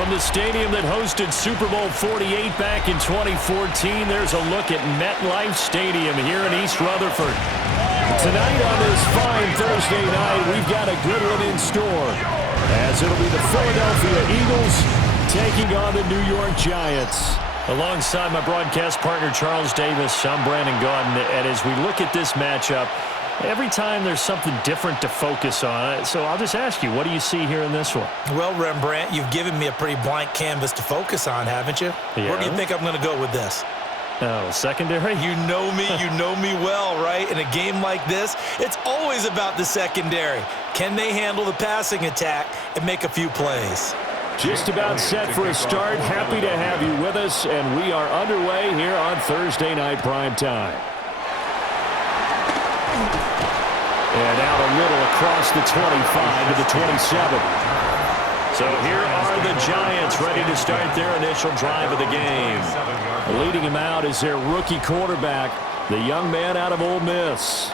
From the stadium that hosted Super Bowl 48 back in 2014, there's a look at MetLife Stadium here in East Rutherford. Tonight on this fine Thursday night, we've got a good one in store, as it'll be the Philadelphia Eagles taking on the New York Giants. Alongside my broadcast partner, Charles Davis, I'm Brandon Gaudin, and as we look at this matchup, every time there's something different to focus on. So I'll just ask you, what do you see here in this one? Well, Rembrandt, you've given me a pretty blank canvas to focus on, haven't you? Yeah. Where do you think I'm going to go with this? Oh, secondary? You know me well, right? In a game like this, it's always about the secondary. Can they handle the passing attack and make a few plays? Just about set for a start. Happy to have you with us, and we are underway here on Thursday Night Primetime. And out a little across the 25 to the 27. So here are the Giants ready to start their initial drive of the game. Leading him out is their rookie quarterback, the young man out of Ole Miss.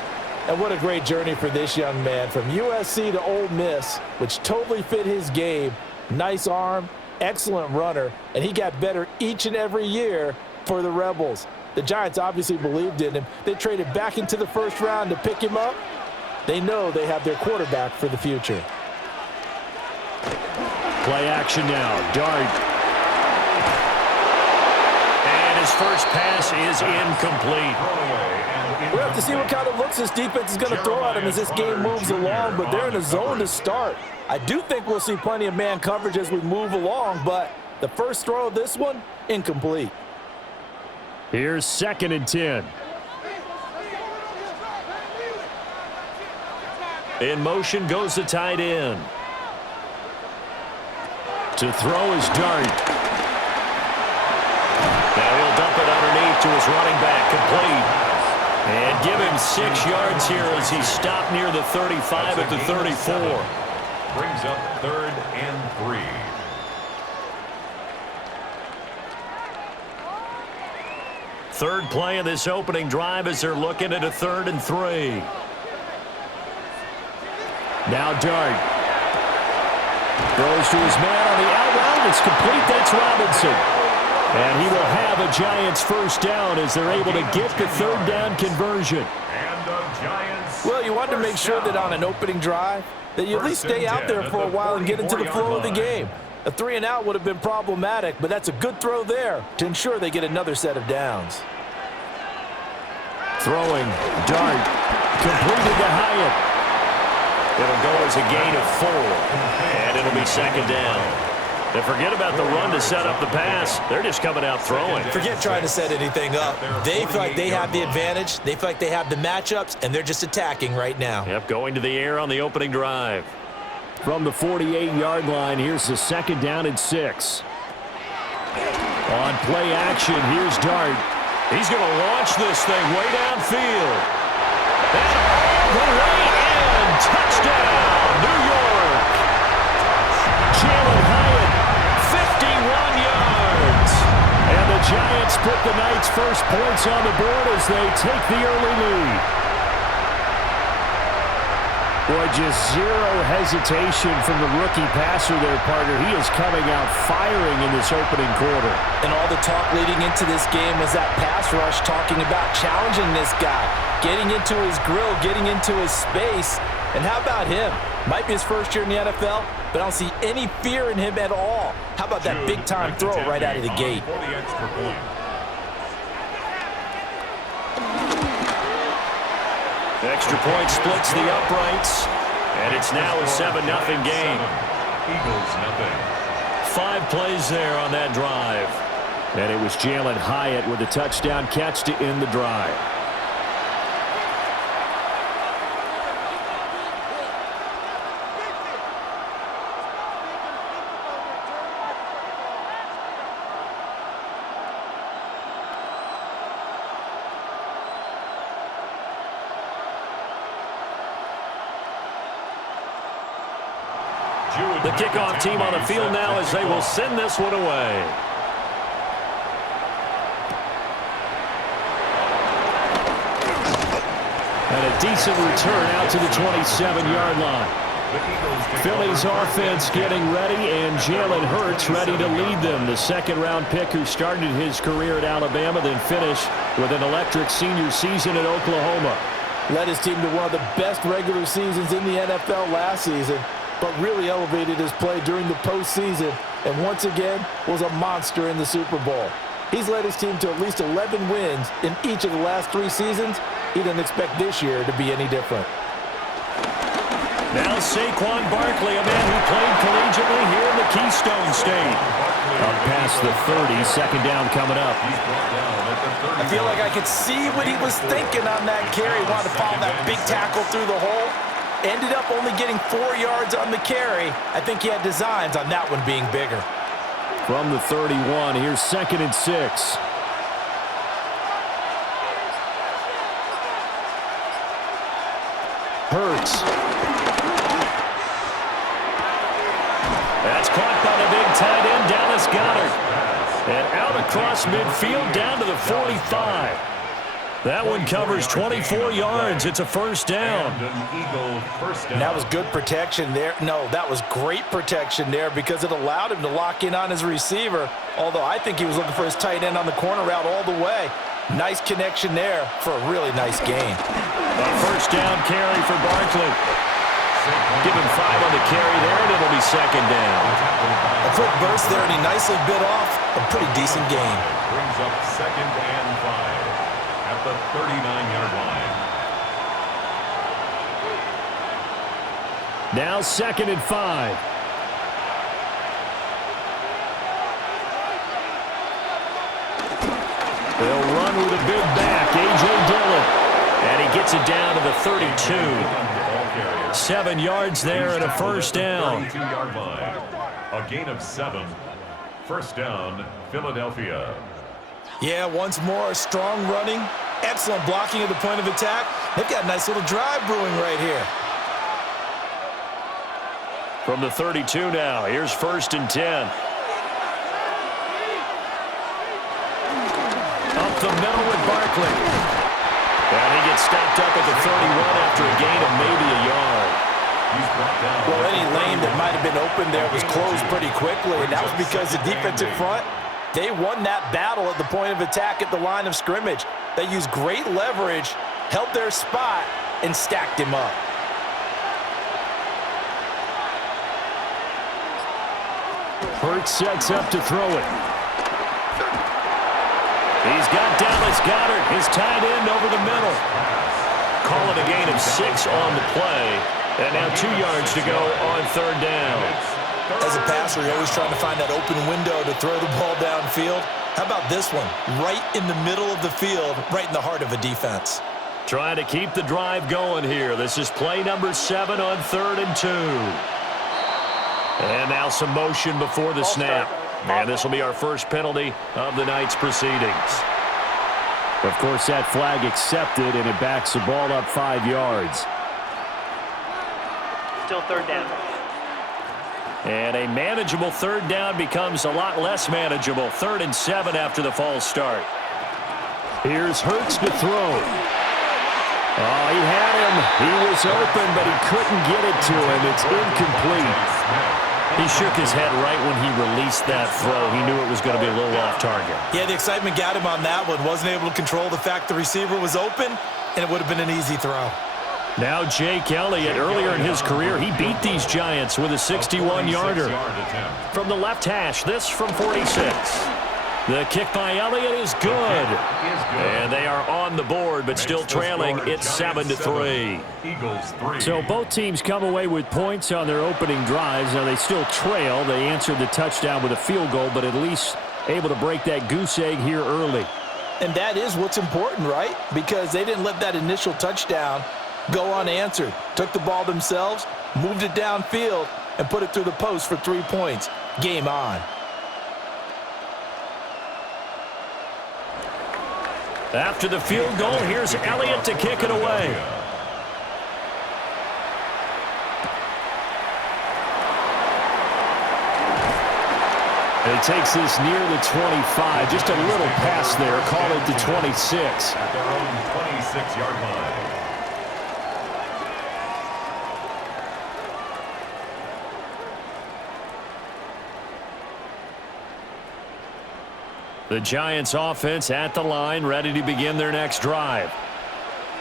And what a great journey for this young man, from USC to Ole Miss, which totally fit his game. Nice arm, excellent runner, and he got better each and every year for the Rebels. The Giants obviously believed in him. They traded back into the first round to pick him up. They know they have their quarterback for the future. Play action now. Dart. And his first pass is incomplete. We'll have to see what kind of looks this defense is going to throw at him as this game moves along, but they're in a zone to start. I do think we'll see plenty of man coverage as we move along, but the first throw of this one, incomplete. Here's 2nd and 10. In motion goes the tight end. To throw is Dart. Now he'll dump it underneath to his running back, complete. And give him 6 yards here as he stopped near the 35 at the 34. Brings up 3rd and 3. Third play of this opening drive as they're looking at a 3rd and 3. Now Dart. Throws to his man on the out route. It's complete. That's Robinson. And he will have a Giants first down as they're able to get the 3rd down conversion. And the Giants. Well, you want to make sure that on an opening drive that you at least stay out there for a while and get into the flow of the game. A 3 and out would have been problematic, but that's a good throw there to ensure they get another set of downs. Throwing, Dart, completed to Hyatt. It'll go as a gain of 4, and it'll be 2nd down. And forget about the run to set up the pass. They're just coming out throwing. Forget trying to set anything up. They feel like they have the advantage. They feel like they have the matchups, and they're just attacking right now. Yep, going to the air on the opening drive. From the 48-yard line, here's the 2nd down and 6. On play action, here's Dart. He's going to launch this thing way downfield. And all the way in. Touchdown, New York. Jalen Hyatt, 51 yards. And the Giants put the night's first points on the board as they take the early lead. Boy, just zero hesitation from the rookie passer there, partner. He is coming out firing in this opening quarter. And all the talk leading into this game was that pass rush, talking about challenging this guy, getting into his grill, getting into his space. And how about him? Might be his first year in the NFL, but I don't see any fear in him at all. How about that big-time throw right out of the gate? For the extra point. Extra point splits the uprights, and it's now a 7-0 game. Eagles nothing. 5 plays there on that drive. And it was Jalen Hyatt with a touchdown catch to end the drive. The kickoff team on the field now as they will send this one away. And a decent return out to the 27-yard line. The Eagles take Philly's over offense getting ready, and Jalen Hurts ready to lead them. The second-round pick who started his career at Alabama, then finished with an electric senior season at Oklahoma. Led his team to one of the best regular seasons in the NFL last season, but really elevated his play during the postseason, and once again was a monster in the Super Bowl. He's led his team to at least 11 wins in each of the last 3 seasons. He didn't expect this year to be any different. Now Saquon Barkley, a man who played collegiately here in the Keystone State. Up past the 30, second down coming up. He's brought down at the 30. I feel like I could see what he was thinking on that carry. Wanted to follow that big tackle through the hole. Ended up only getting 4 yards on the carry. I think he had designs on that one being bigger. From the 31, here's 2nd and 6. Hurts. That's caught by the big tight end, Dallas Goedert. And out across midfield down to the 45. That one covers 24 yards. It's a first down. And an Eagle first down. That was good protection there. No, that was great protection there because it allowed him to lock in on his receiver, although I think he was looking for his tight end on the corner route all the way. Nice connection there for a really nice gain. A first down carry for Barkley. Give him 5 on the carry there, and it'll be second down. A quick burst there, and he nicely bit off a pretty decent gain. Brings up 2nd and 5 at the 39-yard line. Now 2nd and 5. They'll run with a big back, A.J. Dillon. And he gets it down to the 32. 7 yards there and a first down. 32-yard line. A gain of 7. First down, Philadelphia. Yeah, once more, strong running, excellent blocking at the point of attack. They've got a nice little drive brewing right here. From the 32 now, here's 1st and 10. Up the middle with Barkley. And he gets stopped up at the 31 after a gain of maybe a yard. He's brought down. Well, any lane that might have been open there was closed pretty quickly, and that was because the defensive front, they won that battle at the point of attack at the line of scrimmage. They used great leverage, held their spot, and stacked him up. Hurts sets up to throw it. He's got Dallas Goedert, his tight end, over the middle. Call it a gain of 6 on the play. And now 2 yards to go on 3rd down. As a passer, you're always trying to find that open window to throw the ball downfield. How about this one? Right in the middle of the field, right in the heart of a defense. Trying to keep the drive going here. This is play number 7 on 3rd and 2. And now some motion before the snap. And this will be our first penalty of the night's proceedings. Of course, that flag accepted, and it backs the ball up 5 yards. Still 3rd down. And a manageable 3rd down becomes a lot less manageable. 3rd and 7 after the false start. Here's Hurts to throw. Oh, he had him. He was open, but he couldn't get it to him. It's incomplete. He shook his head right when he released that throw. He knew it was going to be a little off target. Yeah, the excitement got him on that one. Wasn't able to control the fact the receiver was open, and it would have been an easy throw. Now Jake Elliott, earlier in his career, he beat these Giants with a 61-yarder. From the left hash, this from 46. The kick by Elliott is good. And they are on the board, but still trailing. It's 7-3. Eagles 3. So both teams come away with points on their opening drives. Now they still trail. They answered the touchdown with a field goal, but at least able to break that goose egg here early. And that is what's important, right? Because they didn't let that initial touchdown go unanswered. Took the ball themselves, moved it downfield, and put it through the post for 3 points. Game on. After the field goal, here's Elliott to kick it away. And he takes this near the 25. Just a little pass there. Call it the 26. At their own 26-yard line. The Giants offense at the line, ready to begin their next drive.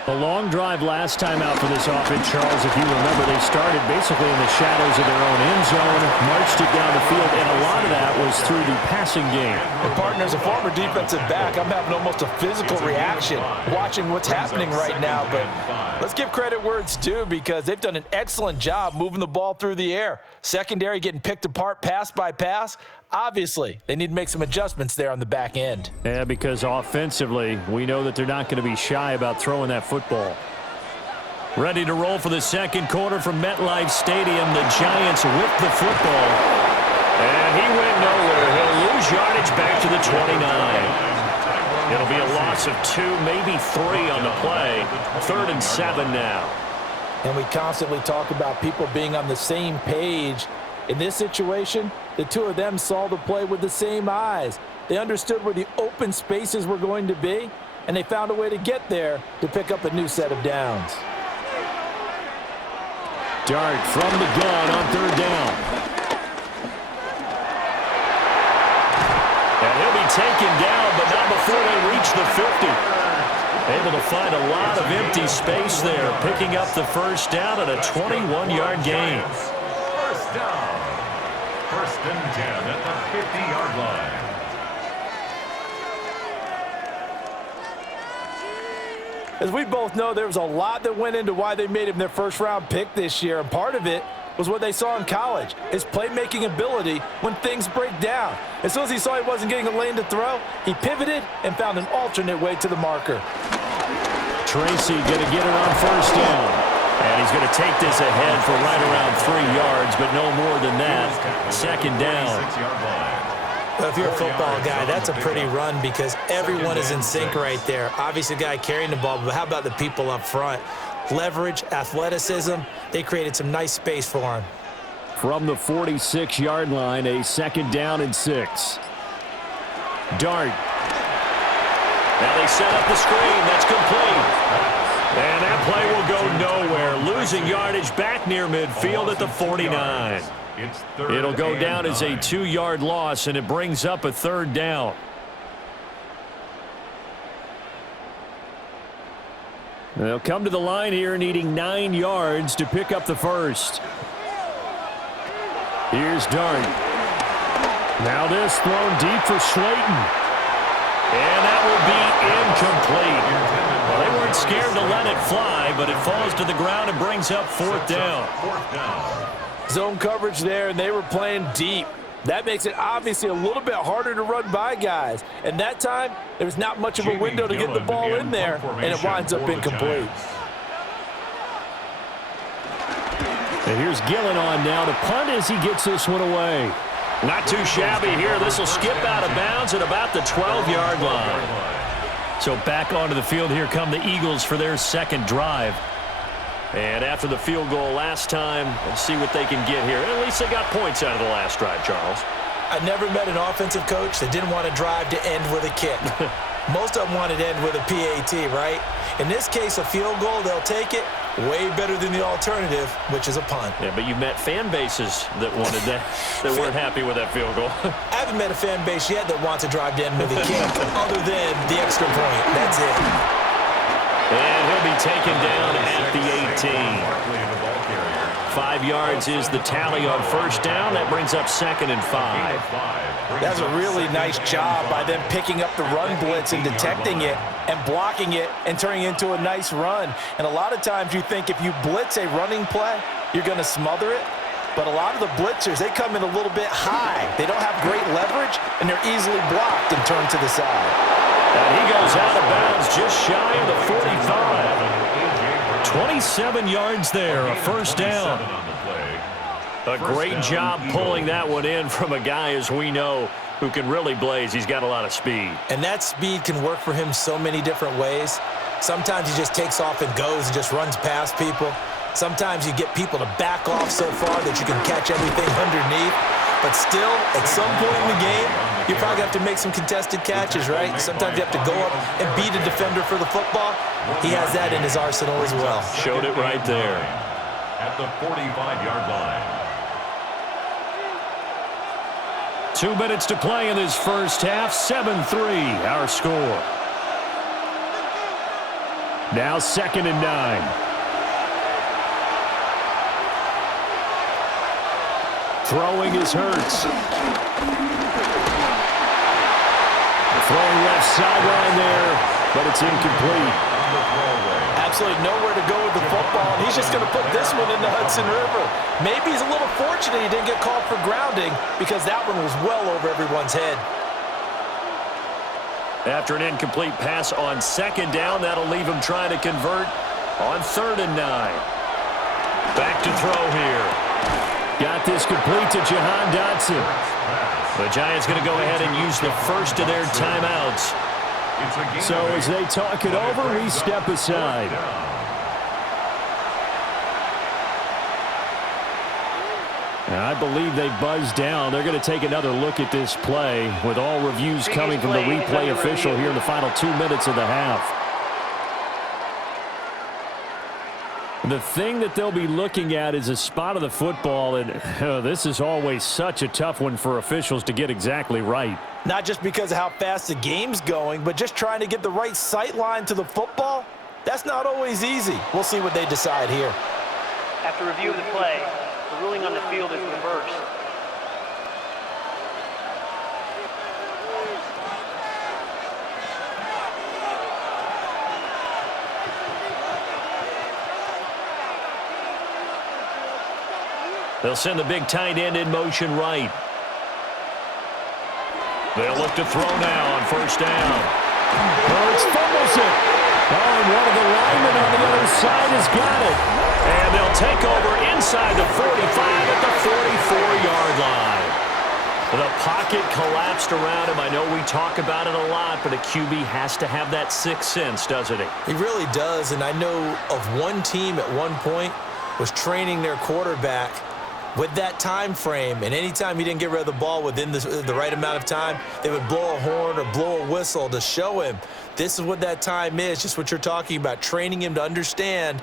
A long drive last time out for this offense, Charles. If you remember, they started basically in the shadows of their own end zone, marched it down the field, and a lot of that was through the passing game. And partner, as a former defensive back, I'm having almost a physical reaction watching what's happening right now. But let's give credit where it's due, because they've done an excellent job moving the ball through the air. Secondary getting picked apart pass by pass. Obviously, they need to make some adjustments there on the back end. Yeah, because offensively, we know that they're not going to be shy about throwing that football. Ready to roll for the second quarter from MetLife Stadium. The Giants with the football. And he went nowhere. He'll lose yardage back to the 29. It'll be a loss of 2, maybe 3 on the play. 3rd and 7 now. And we constantly talk about people being on the same page. In this situation, the two of them saw the play with the same eyes. They understood where the open spaces were going to be, and they found a way to get there to pick up a new set of downs. Dart from the gun on 3rd down. And he'll be taken down, but not before they reach the 50. Able to find a lot of empty space there, picking up the first down at a 21-yard gain. First down. 1st and 10 at the 50-yard line. As we both know, there was a lot that went into why they made him their first-round pick this year, and part of it was what they saw in college, his playmaking ability when things break down. As soon as he saw he wasn't getting a lane to throw, he pivoted and found an alternate way to the marker. Tracy going to get it on 1st down. And he's going to take this ahead for right around 3 yards, but no more than that. 2nd down. Well, if you're a football guy, that's a pretty run, because everyone is in sync right there. Obviously, the guy carrying the ball, but how about the people up front? Leverage, athleticism, they created some nice space for him. From the 46-yard line, a 2nd down and 6. Dart. Now they set up the screen. That's complete. And that play will go nowhere. Losing yardage back near midfield at the 49. It'll go down as a 2-yard loss, and it brings up a 3rd down. They'll come to the line here needing 9 yards to pick up the first. Here's Dart. Now this thrown deep for Slayton. And that will be incomplete. Well, they weren't scared to let it fly, but it falls to the ground and brings up 4th down. Zone coverage there, and they were playing deep. That makes it obviously a little bit harder to run by guys. And that time, there was not much of a window to get the ball in there, and it winds up incomplete. And here's Gillen on now to punt as he gets this one away. Not too shabby here. This will skip out of bounds at about the 12-yard line. So back onto the field, here come the Eagles for their 2nd drive. And after the field goal last time, we'll see what they can get here. At least they got points out of the last drive, Charles. I never met an offensive coach that didn't want to drive to end with a kick. Most of them wanted to end with a PAT, right? In this case, a field goal, they'll take it. Way better than the alternative, which is a punt. Yeah, but you met fan bases that wanted that, that weren't happy with that field goal. I haven't met a fan base yet that wants to drive to end with a kick, other than the extra point. That's it. And he'll be taken down at the 18. 5 yards is the tally on 1st down. That brings up 2nd and 5. That's a really nice job by them picking up the run blitz and detecting it and blocking it and turning it into a nice run. And a lot of times you think if you blitz a running play, you're going to smother it. But a lot of the blitzers, they come in a little bit high. They don't have great leverage, and they're easily blocked and turned to the side. And he goes out of bounds just shy of the 45. 27 yards there, a 1st down. A great job pulling that one in from a guy, as we know, who can really blaze. He's got a lot of speed. And that speed can work for him so many different ways. Sometimes he just takes off and goes and just runs past people. Sometimes you get people to back off so far that you can catch everything underneath. But still, at some point in the game, you probably have to make some contested catches, right? Sometimes you have to go up and beat a defender for the football. He has that in his arsenal as well. Showed it right there. At the 45-yard line. 2 minutes to play in this first half. 7-3, our score. Now 2nd and 9. Throwing is Hurts. Throwing left sideline there, but it's incomplete. Absolutely nowhere to go with the football, and he's just going to put this one in the Hudson River. Maybe he's a little fortunate he didn't get called for grounding because that one was well over everyone's head. After an incomplete pass on 2nd down, that'll leave him trying to convert on 3rd and 9. Back to throw here. Got this complete to Jahan Dotson. The Giants going to go ahead and use the first of their timeouts. So as they talk it over, we step aside. And I believe they buzzed down. They're going to take another look at this play with all reviews coming from the replay official here in the final 2 minutes of the half. The thing that they'll be looking at is a spot of the football, and this is always such a tough one for officials to get exactly right. Not just because of how fast the game's going, but just trying to get the right sight line to the football. That's not always easy. We'll see what they decide here. After review of the play, the ruling on the field is reversed. They'll send the big tight end in motion right. They'll look to throw now on 1st down. Hurts fumbles it. Oh, and one of the linemen on the other side has got it. And they'll take over inside the 45 at the 44-yard line. The pocket collapsed around him. I know we talk about it a lot, but a QB has to have that sixth sense, doesn't he? He really does, and I know of one team at one point was training their quarterback with that time frame, and anytime he didn't get rid of the ball within the right amount of time, they would blow a horn or blow a whistle to show him this is what that time is, just what you're talking about, training him to understand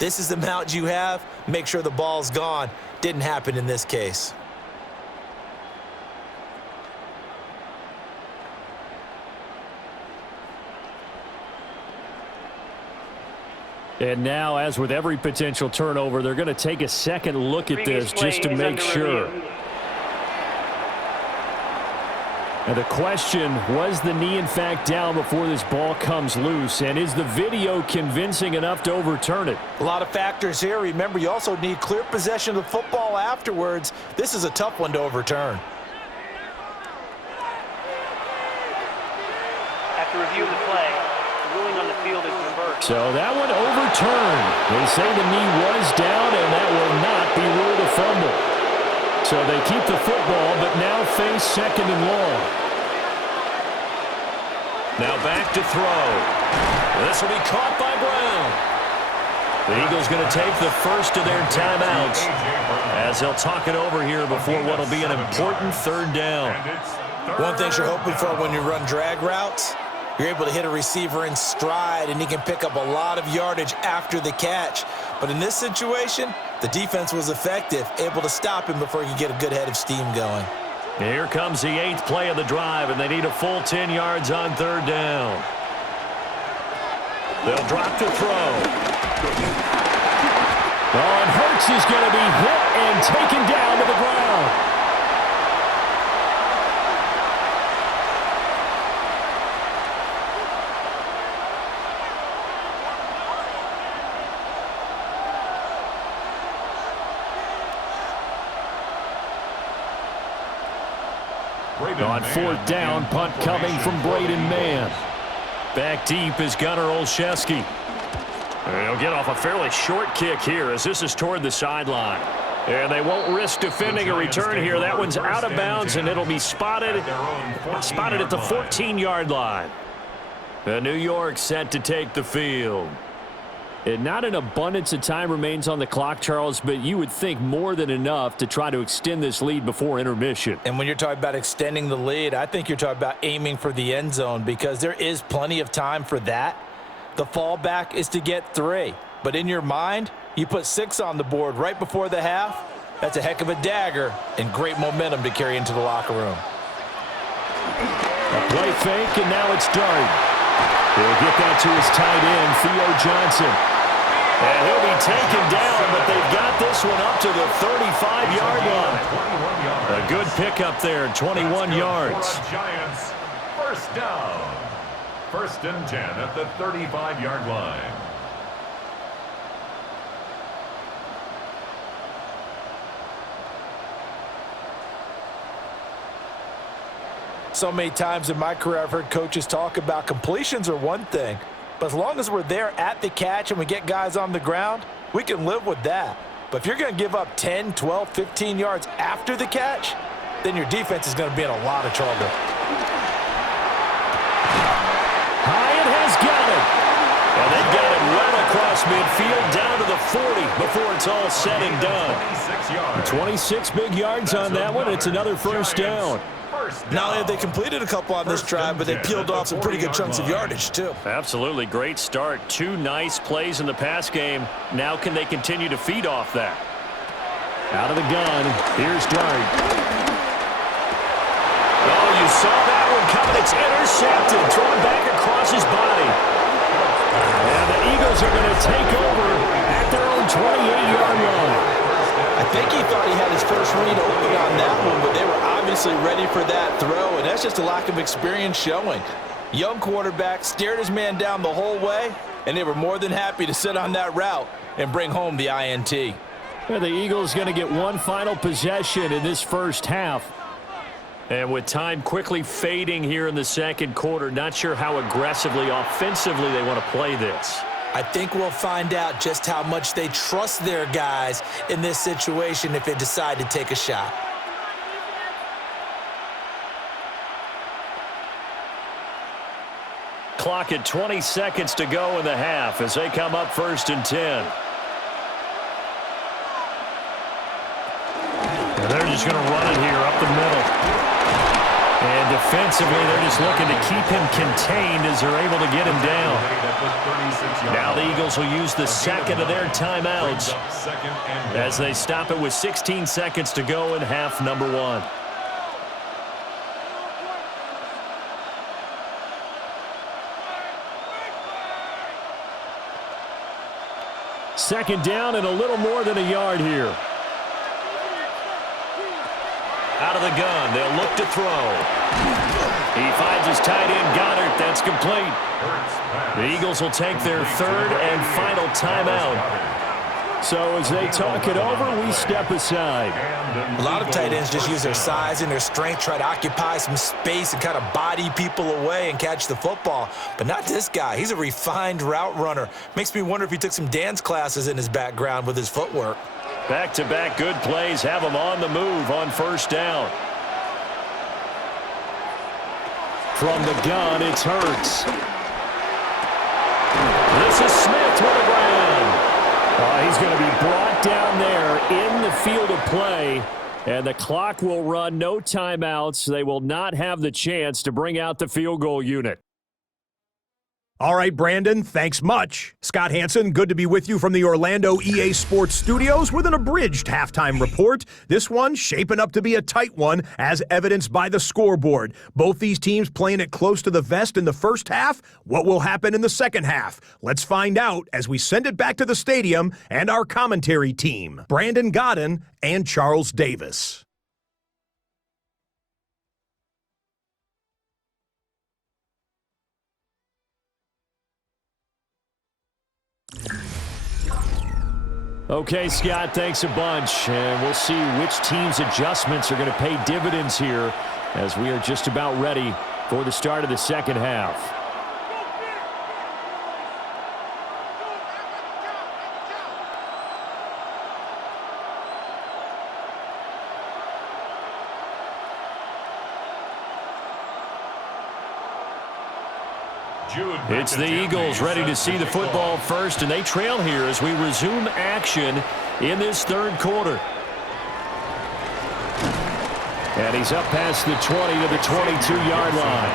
this is the amount you have, make sure the ball's gone. Didn't happen in this case. And now, as with every potential turnover, they're going to take a second look at this just to make sure. And the question, was the knee in fact down before this ball comes loose? And is the video convincing enough to overturn it? A lot of factors here. Remember, you also need clear possession of the football afterwards. This is a tough one to overturn. After review of the play, the ruling on the field is reversed. So that one overturned. They say the knee was down, and that will not be ruled a fumble. So they keep the football, but now face 2nd and long. Now back to throw. This will be caught by Brown. The Eagles going to take the first of their timeouts as they'll talk it over here before what will be an important 3rd down. One thing you're hoping for when you run drag routes, you're able to hit a receiver in stride, and he can pick up a lot of yardage after the catch. But in this situation, the defense was effective, able to stop him before he could get a good head of steam going. Here comes the 8th play of the drive, and they need a full 10 yards on 3rd down. They'll drop to throw. Oh, and Hurts is going to be hit and taken down to the ground. On 4th down, punt coming from Braden Mann. Back deep is Gunnar Olszewski. He'll get off a fairly short kick here as this is toward the sideline. And they won't risk defending a return here. That one's out of bounds, and it'll be spotted at the 14-yard line. New York set to take the field. And not an abundance of time remains on the clock, Charles, but you would think more than enough to try to extend this lead before intermission. And when you're talking about extending the lead, I think you're talking about aiming for the end zone because there is plenty of time for that. The fallback is to get 3. But in your mind, you put 6 on the board right before the half. That's a heck of a dagger and great momentum to carry into the locker room. A play fake, and now it's Dart. He'll get that to his tight end, Theo Johnson. And he'll be taken down, but they've got this one up to the 35-yard line. A good pickup there, 21 yards. Giants, first down. First and 10 at the 35-yard line. So many times in my career I've heard coaches talk about completions are one thing, but as long as we're there at the catch and we get guys on the ground, we can live with that. But if you're going to give up 10, 12, 15 yards after the catch, then your defense is going to be in a lot of trouble. Hyatt has got it. And they've got it well across midfield down to the 40 before it's all said and done. 26 big yards on that one. It's another first down. Not only have they completed a couple on this drive, but they peeled off some pretty good chunks of yardage, too. Absolutely great start. 2 nice plays in the pass game. Now can they continue to feed off that? Out of the gun. Here's Dart. Oh, you saw that one coming. It's intercepted. Thrown back across his body. And the Eagles are going to take over at their own 28-yard line. I think he thought he had his first read open on that one, but they were obviously ready for that throw, and that's just a lack of experience showing. Young quarterback stared his man down the whole way, and they were more than happy to sit on that route and bring home the INT. Yeah, the Eagles going to get one final possession in this first half. And with time quickly fading here in the second quarter, not sure how aggressively, offensively they want to play this. I think we'll find out just how much they trust their guys in this situation if they decide to take a shot. Clock at 20 seconds to go in the half as they come up first and 10. And they're just going to run it here up the middle. And defensively, they're just looking to keep him contained as they're able to get him down. Now the Eagles will use the second of their timeouts as they stop it with 16 seconds to go in half number 1. Second down and a little more than a yard here. Out of the gun, they'll look to throw. He finds his tight end, Goddard. That's complete. The Eagles will take their third and final timeout. So as they talk it over, we step aside. A lot of tight ends just use their size and their strength, try to occupy some space and kind of body people away and catch the football. But not this guy. He's a refined route runner. Makes me wonder if he took some dance classes in his background with his footwork. Back-to-back good plays have him on the move on first down. From the gun, it's Hurts. This is Smith with a grab. He's going to be brought down there in the field of play, and the clock will run, no timeouts. They will not have the chance to bring out the field goal unit. All right, Brandon, thanks much. Scott Hansen, good to be with you from the Orlando EA Sports Studios with an abridged halftime report. This one shaping up to be a tight one, as evidenced by the scoreboard. Both these teams playing it close to the vest in the first half. What will happen in the second half? Let's find out as we send it back to the stadium and our commentary team, Brandon Godden and Charles Davis. Okay, Scott, thanks a bunch. And we'll see which team's adjustments are going to pay dividends here as we are just about ready for the start of the second half. It's the Eagles ready to see the football first, and they trail here as we resume action in this third quarter. And he's up past the 20 to the 22-yard line.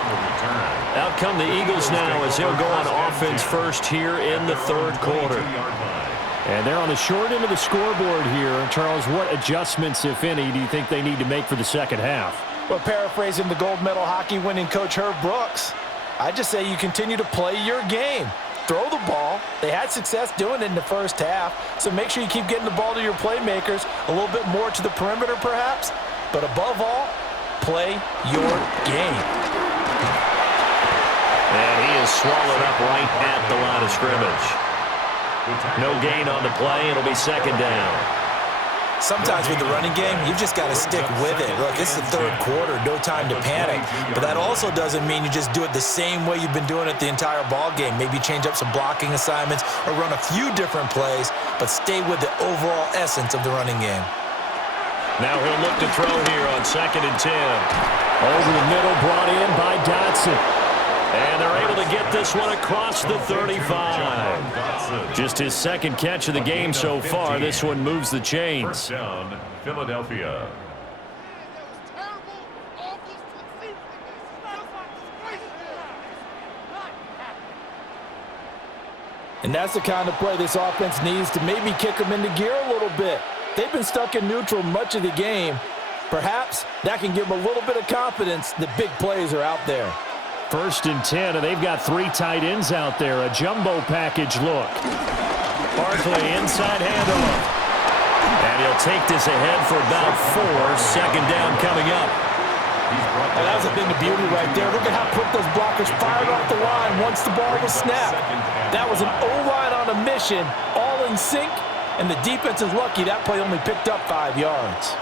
Out come the Eagles now as they'll go on offense first here in the third quarter. And they're on the short end of the scoreboard here. Charles, what adjustments, if any, do you think they need to make for the second half? Well, paraphrasing the gold medal hockey winning coach Herb Brooks, I just say you continue to play your game. Throw the ball. They had success doing it in the first half, so make sure you keep getting the ball to your playmakers, a little bit more to the perimeter perhaps, but above all, play your game. And he is swallowed up right at the line of scrimmage. No gain on the play. It'll be second down. Sometimes with the running game, you've just got to stick with it. Look, it's the third quarter, no time to panic. But that also doesn't mean you just do it the same way you've been doing it the entire ball game. Maybe change up some blocking assignments or run a few different plays, but stay with the overall essence of the running game. Now he'll look to throw here on 2nd and 10. Over the middle, brought in by Dotson. And they're able to get this one across the 35. Just his second catch of the game so far. This one moves the chains. First down, Philadelphia. And that's the kind of play this offense needs to maybe kick them into gear a little bit. They've been stuck in neutral much of the game. Perhaps that can give them a little bit of confidence that big plays are out there. 1st and 10, and they've got 3 tight ends out there. A jumbo package look. Barkley inside handoff. And he'll take this ahead for about 4. Second down coming up. And that was a thing of beauty right there. Look at how quick those blockers fired off the line once the ball was snapped. That was an O-line on a mission, all in sync, and the defense is lucky that play only picked up 5 yards.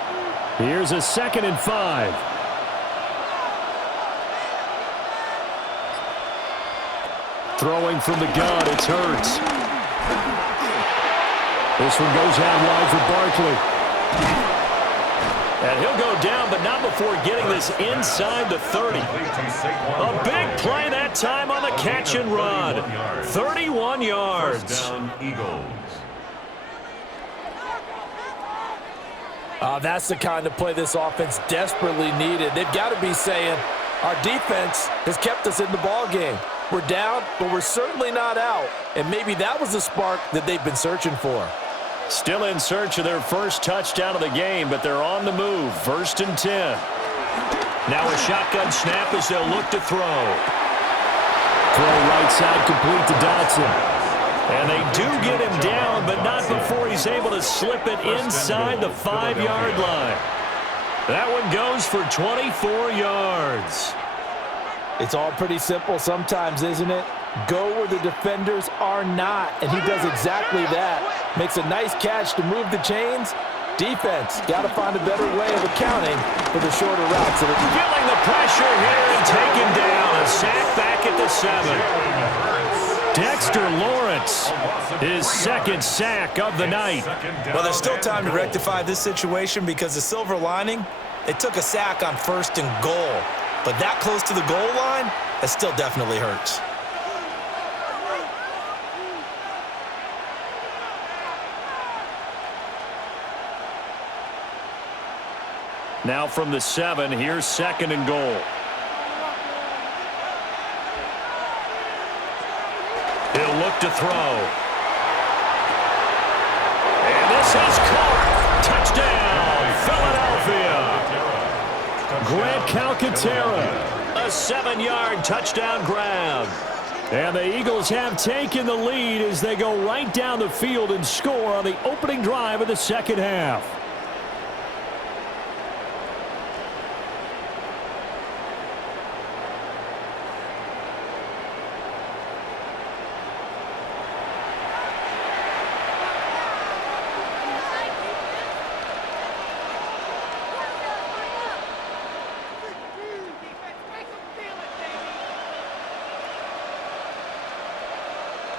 Here's a 2nd and 5. Throwing from the gun, it's Hurts. This one goes out wide for Barkley. And he'll go down, but not before getting this inside the 30. A big play that time on the catch and run. 31 yards. First down, Eagles. That's the kind of play this offense desperately needed. They've got to be saying, our defense has kept us in the ball game. We're down, but we're certainly not out. And maybe that was the spark that they've been searching for. Still in search of their first touchdown of the game, but they're on the move. 1st and 10. Now a shotgun snap as they'll look to throw. Throw right side complete to Dotson. And they do get him down, but not before he's able to slip it inside the 5-yard line. That one goes for 24 yards. It's all pretty simple sometimes, isn't it? Go where the defenders are not, and he does exactly that. Makes a nice catch to move the chains. Defense, got to find a better way of accounting for the shorter routes. Feeling the pressure here and taken down. A sack back at the 7. Dexter Lawrence, his 2nd sack of the night. Well, there's still time to rectify this situation because the silver lining, they took a sack on 1st and goal. But that close to the goal line, that still definitely hurts. Now from the 7, here's 2nd and goal. He'll look to throw. And this is caught. Touchdown, Philadelphia. Grant Calcaterra, a 7-yard touchdown grab. And the Eagles have taken the lead as they go right down the field and score on the opening drive of the second half.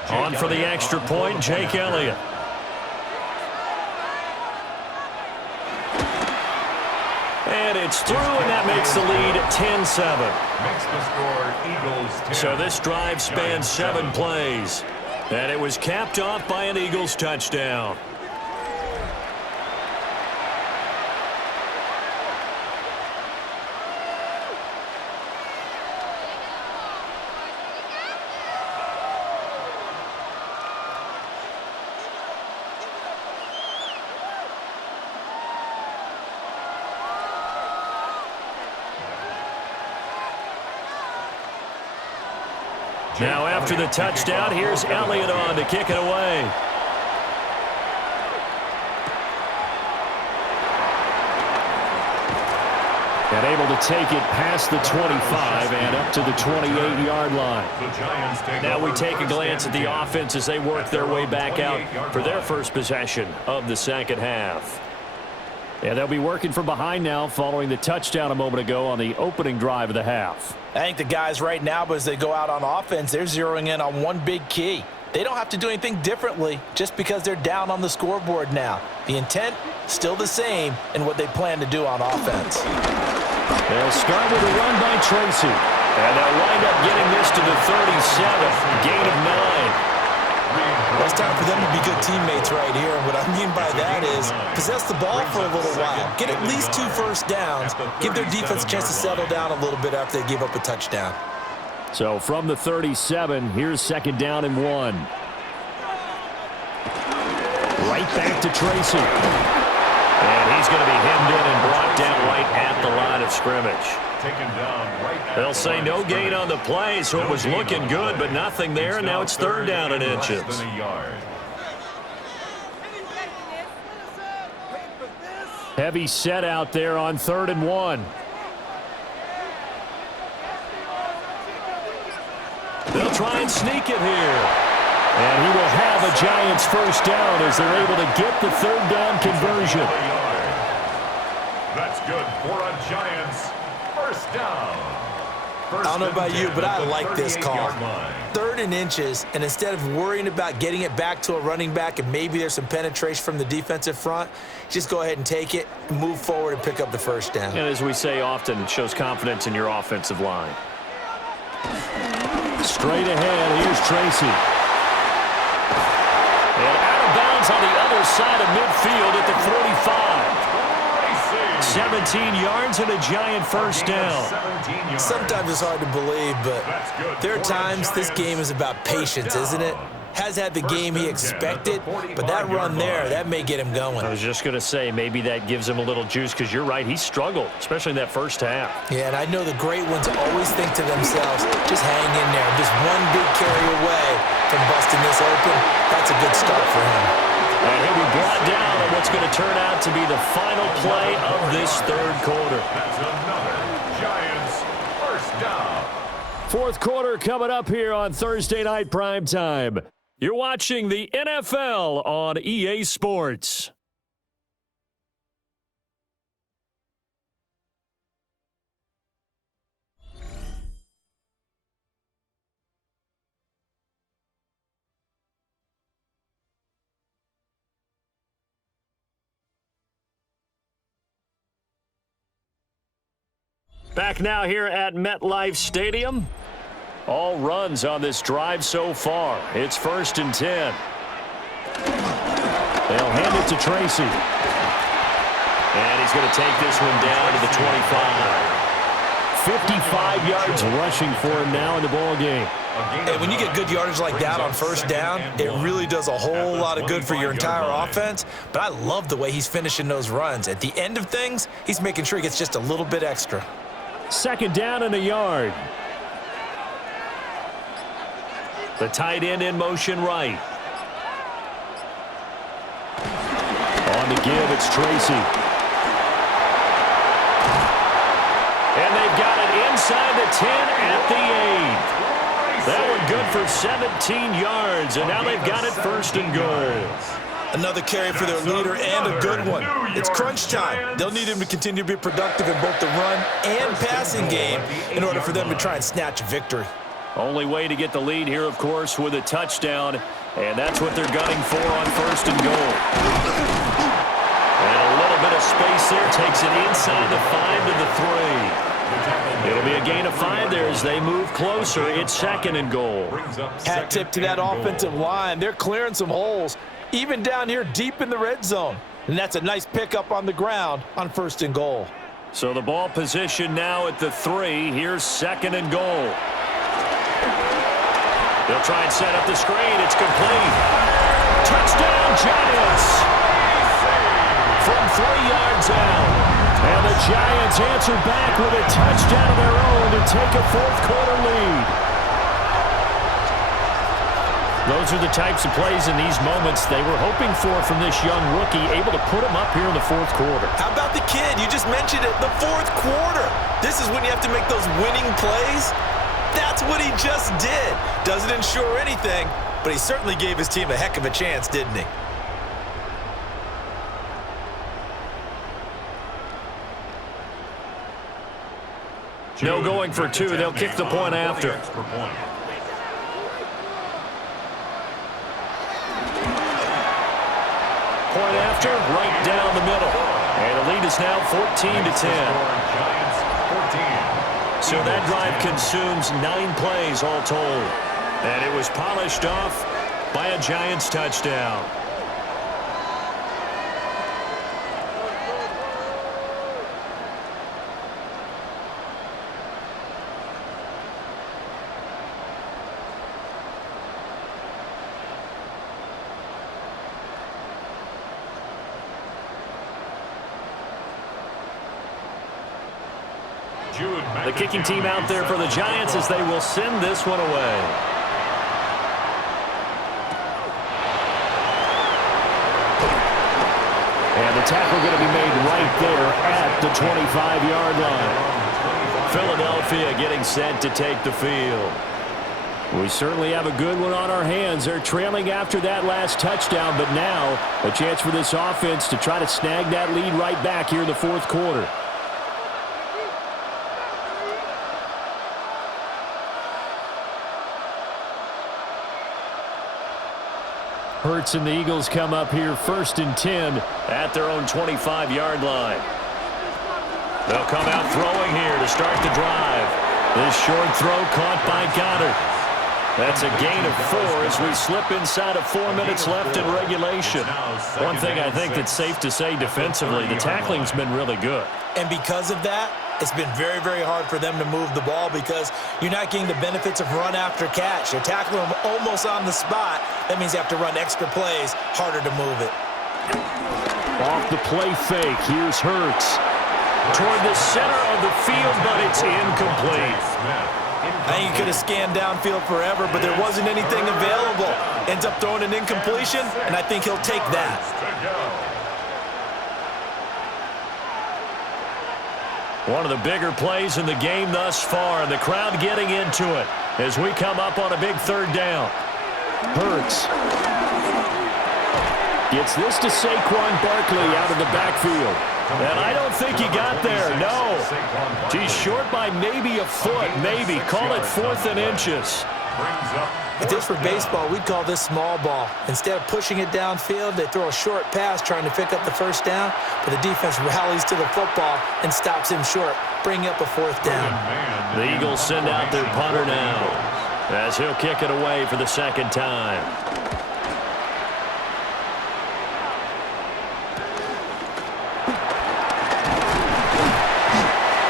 On for the extra point, Jake Elliott. And it's through, and that makes the lead 10-7. Makes the score Eagles 10. So this drive spans 7 plays. And it was capped off by an Eagles touchdown. Now after the touchdown, here's Elliott on to kick it away. And able to take it past the 25 and up to the 28-yard line. Now we take a glance at the offense as they work their way back out for their first possession of the second half. And they'll be working from behind now following the touchdown a moment ago on the opening drive of the half. I think the guys right now, but as they go out on offense, they're zeroing in on one big key. They don't have to do anything differently just because they're down on the scoreboard now. The intent, still the same in what they plan to do on offense. They'll start with a run by Tracy. And they'll wind up getting this to the 37, gain of 9. Well, it's time for them to be good teammates right here. And what I mean by that is possess the ball for a little while. Get at least 2 first downs. Give their defense a chance to settle down a little bit after they give up a touchdown. So from the 37, here's second down and 1. Right back to Tracy. And he's going to be hemmed in and brought down right at the line of scrimmage. They'll say no gain on the play, so it was looking good, but nothing there, and now it's third down and inches. Heavy set out there on 3rd and 1. They'll try and sneak it here. And he will have a Giants first down as they're able to get the third down conversion. That's good for a Giants first down. I don't know about you, but I like this call. 3rd and inches, and instead of worrying about getting it back to a running back and maybe there's some penetration from the defensive front, just go ahead and take it, move forward, and pick up the first down. And as we say often, it shows confidence in your offensive line. Straight ahead, here's Tracy. And out of bounds on the other side of midfield at the 45. 17 yards and a Giant first down. Sometimes it's hard to believe, but there are times this game is about patience, isn't it? Has had the game he expected, but that run there, that may get him going. I was just going to say, maybe that gives him a little juice because you're right, he struggled, especially in that first half. Yeah, and I know the great ones always think to themselves, just hang in there. Just one big carry away from busting this open. That's a good start for him. And he'll be brought down on what's going to turn out to be the final play of this third quarter. That's another Giants first down. Fourth quarter coming up here on Thursday Night Primetime. You're watching the NFL on EA Sports. Back now here at MetLife Stadium. All runs on this drive so far. It's 1st and 10. They'll hand it to Tracy. And he's going to take this one down to the 25. 55 yards rushing for him now in the ball game. And when you get good yardage like that on first down, it really does a whole lot of good for your entire offense. But I love the way he's finishing those runs. At the end of things, he's making sure he gets just a little bit extra. Second down and a yard. The tight end in motion right. On the give, it's Tracy. And they've got it inside the 10 at the 8. That one good for 17 yards, and now they've got it 1st and goal. Another carry for their leader and a good one. It's crunch time. They'll need him to continue to be productive in both the run and passing game in order for them to try and snatch a victory. Only way to get the lead here, of course, with a touchdown, and that's what they're gunning for on 1st and goal. And a little bit of space there takes it inside the 5 to the 3. It'll be a gain of 5 there as they move closer. It's 2nd and goal. Hat tip to that offensive line. They're clearing some holes, even down here deep in the red zone. And that's a nice pickup on the ground on 1st and goal. So the ball position now at the 3. Here's 2nd and goal. They'll try and set up the screen. It's complete. Touchdown, Giants! From 3 yards out. And the Giants answer back with a touchdown of their own to take a fourth quarter lead. Those are the types of plays in these moments they were hoping for from this young rookie, able to put him up here in the fourth quarter. How about the kid? You just mentioned it, the fourth quarter. This is when you have to make those winning plays. That's what he just did. Doesn't ensure anything, but he certainly gave his team a heck of a chance, didn't he? No going for two. They'll kick the point after. Point after, right down the middle. And the lead is now 14-10. So that drive consumes 9 plays all told. And it was polished off by a Giants touchdown. The kicking team out there for the Giants as they will send this one away. And the tackle going to be made right there at the 25-yard line. Philadelphia getting set to take the field. We certainly have a good one on our hands. They're trailing after that last touchdown, but now a chance for this offense to try to snag that lead right back here in the fourth quarter. Hurts and the Eagles come up here 1st and 10 at their own 25-yard line. They'll come out throwing here to start the drive. This short throw caught by Goddard. That's a gain of 4 as we slip inside of 4 minutes left in regulation. One thing I think that's safe to say defensively, the tackling's been really good. And because of that, it's been very, very hard for them to move the ball because you're not getting the benefits of run after catch. You're tackling them almost on the spot. That means you have to run extra plays, harder to move it. Off the play fake, here's Hurts. Toward the center of the field, but it's incomplete. I think he could have scanned downfield forever, but there wasn't anything available. Ends up throwing an incompletion, and I think he'll take that. One of the bigger plays in the game thus far, and the crowd getting into it as we come up on a big 3rd down. Hurts gets this to Saquon Barkley out of the backfield. And I don't think he got there, no. He's short by maybe a foot, maybe. Call it 4th and inches. If this were baseball, we'd call this small ball. Instead of pushing it downfield, they throw a short pass trying to pick up the 1st down, but the defense rallies to the football and stops him short, bringing up a 4th down. The Eagles send out their punter now as he'll kick it away for the 2nd time.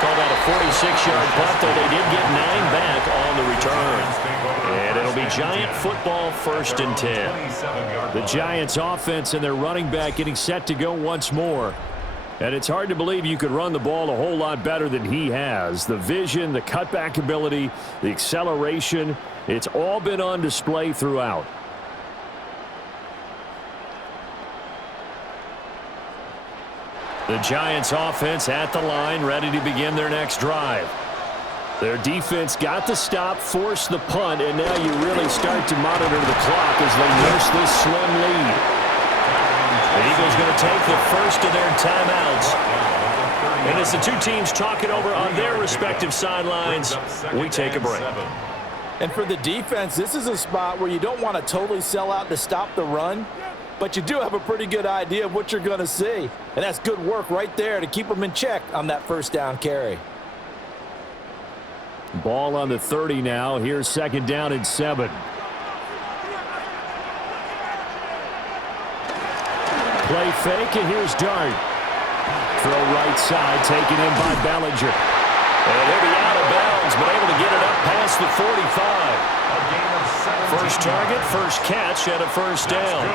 Called out a 46-yard punt, though they did get 9 back on the return. And it'll be Giant football 1st and 10. The Giants offense and their running back getting set to go once more. And it's hard to believe you could run the ball a whole lot better than he has. The vision, the cutback ability, the acceleration, it's all been on display throughout. The Giants offense at the line, ready to begin their next drive. Their defense got the stop, forced the punt, and now you really start to monitor the clock as they nurse this slim lead. The Eagles going to take the first of their timeouts. And as the two teams talk it over on their respective sidelines, we take a break. And for the defense, this is a spot where you don't want to totally sell out to stop the run, but you do have a pretty good idea of what you're going to see. And that's good work right there to keep them in check on that 1st down carry. Ball on the 30 now. Here's 2nd down and 7. Play fake, and here's Dart. Throw right side, taken in by Bellinger. And he'll be out of bounds, but able to get it up past the 45. A gain of First target, first catch, and a first down.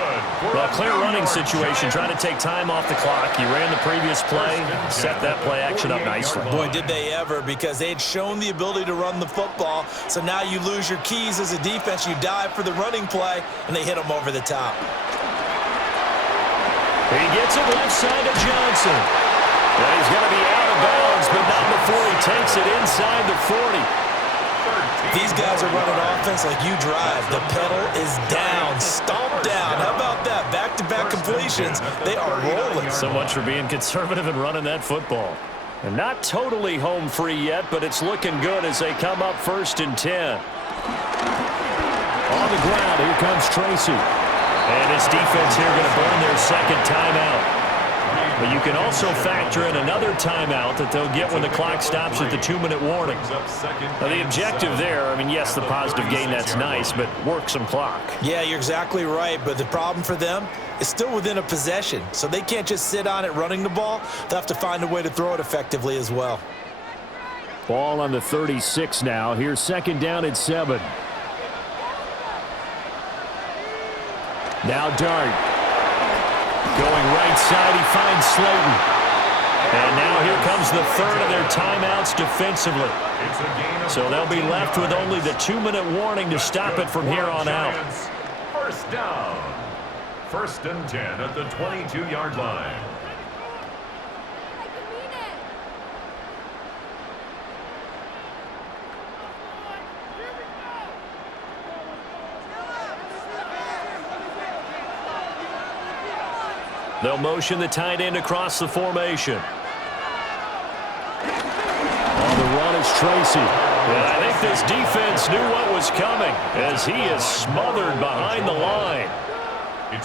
Well, clear running situation, trying to take time off the clock. He ran the previous play, set that play action up nicely. Boy, did they ever, because they had shown the ability to run the football. So now you lose your keys as a defense. You dive for the running play, and they hit them over the top. He gets it left side to Johnson. And he's going to be out of bounds, but not before he takes it inside the 40. These guys are running offense like you drive. The pedal is down, stomped down. How about that? Back-to-back completions. They are rolling. So much for being conservative and running that football. And not totally home free yet, but it's looking good as they come up 1st and 10. On the ground, here comes Tracy. And his defense here going to burn their second timeout. But you can also factor in another timeout that they'll get when the clock stops at the 2-minute warning. Now, the objective there, I mean, yes, the positive gain, that's nice, but work some clock. Yeah, you're exactly right, but the problem for them is still within a possession, so they can't just sit on it running the ball. They'll have to find a way to throw it effectively as well. Ball on the 36 now. Here's 2nd down at 7. Now Dart. Going right side, he finds Slayton. And now here comes the 3rd of their timeouts defensively. So they'll be left with only the 2-minute warning to stop it from here on out. First down. 1st and 10 at the 22-yard line. They'll motion the tight end across the formation. On the run is Tracy. And I think this defense knew what was coming as he is smothered behind the line.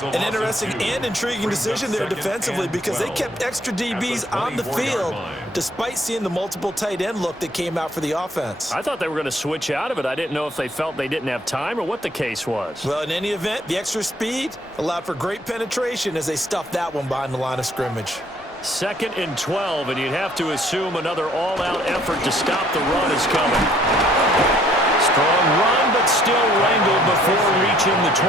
An interesting and intriguing decision there defensively because they kept extra DBs on the field despite seeing the multiple tight end look that came out for the offense. I thought they were going to switch out of it. I didn't know if they felt they didn't have time or what the case was. Well, in any event, the extra speed allowed for great penetration as they stuffed that one behind the line of scrimmage. 2nd and 12, and you'd have to assume another all-out effort to stop the run is coming. Strong run, but still wrangled before reaching the 20.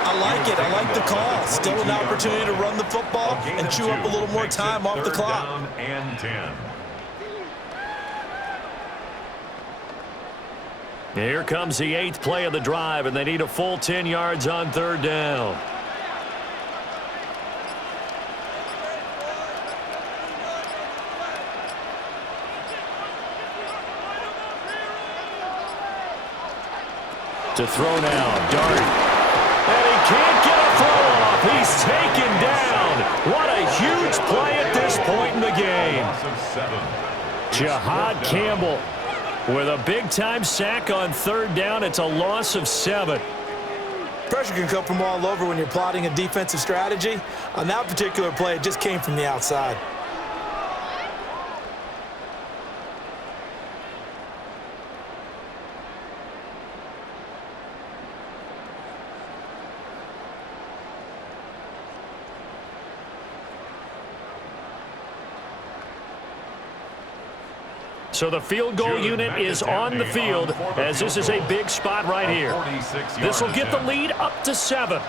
I like it. I like the call. Still an opportunity to run the football and chew up a little more time off the clock. 3rd down and 10. Here comes the 8th play of the drive, and they need a full 10 yards on 3rd down. To throw now, Dart. And he can't get a throw off. He's taken down. What a huge play at this point in the game. Jahad Campbell with a big-time sack on 3rd down. It's a loss of 7. Pressure can come from all over when you're plotting a defensive strategy. On that particular play, it just came from the outside. So the field goal unit is on the field as this is a big spot right here. This will get the lead up to 7.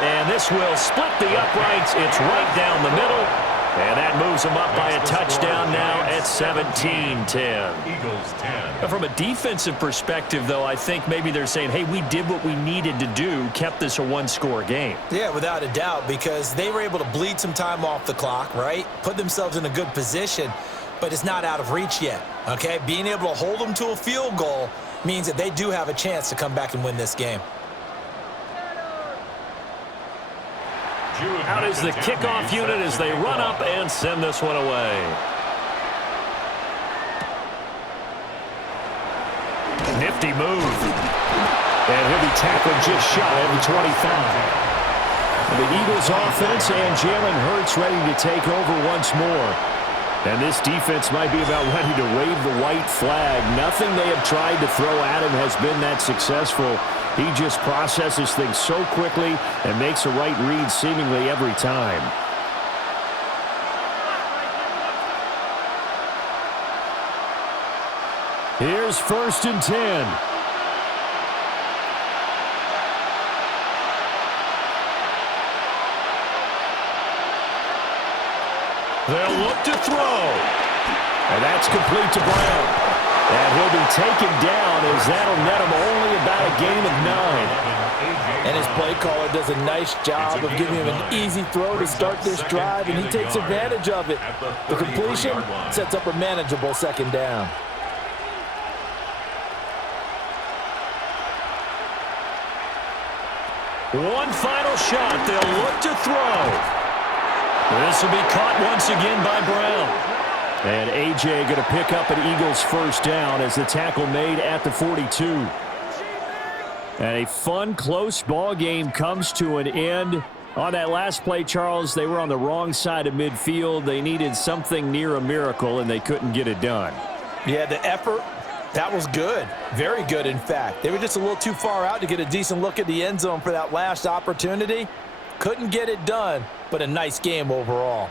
And this will split the uprights. It's right down the middle. And that moves them up by a touchdown now at 17-10. Eagles 10. From a defensive perspective, though, I think maybe they're saying, hey, we did what we needed to do, kept this a one-score game. Yeah, without a doubt, because they were able to bleed some time off the clock, right? Put themselves in a good position, but it's not out of reach yet, okay? Being able to hold them to a field goal means that they do have a chance to come back and win this game. Out is the kickoff unit as they run up and send this one away. Nifty move. And he'll be tackled just shy of the 25. The Eagles offense and Jalen Hurts ready to take over once more. And this defense might be about ready to wave the white flag. Nothing they have tried to throw at him has been that successful. He just processes things so quickly and makes a right read seemingly every time. Here's 1st and 10. They'll look to throw. And that's complete to Brown. And he'll be taken down as that'll net him only about a gain of 9. And his play caller does a nice job of giving him an easy throw to start this drive, and he takes advantage of it. The completion sets up a manageable 2nd down. One final shot. They'll look to throw. This will be caught once again by Brown. And A.J. going to pick up an Eagles 1st down as the tackle made at the 42. And a fun, close ball game comes to an end. On that last play, Charles, they were on the wrong side of midfield. They needed something near a miracle, and they couldn't get it done. Yeah, the effort, that was good. Very good, in fact. They were just a little too far out to get a decent look at the end zone for that last opportunity. Couldn't get it done, but a nice game overall.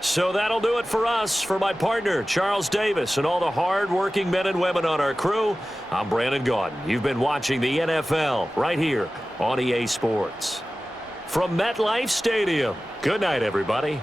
So that'll do it for us. For my partner, Charles Davis, and all the hard-working men and women on our crew, I'm Brandon Gaudin. You've been watching the NFL right here on EA Sports. From MetLife Stadium, good night, everybody.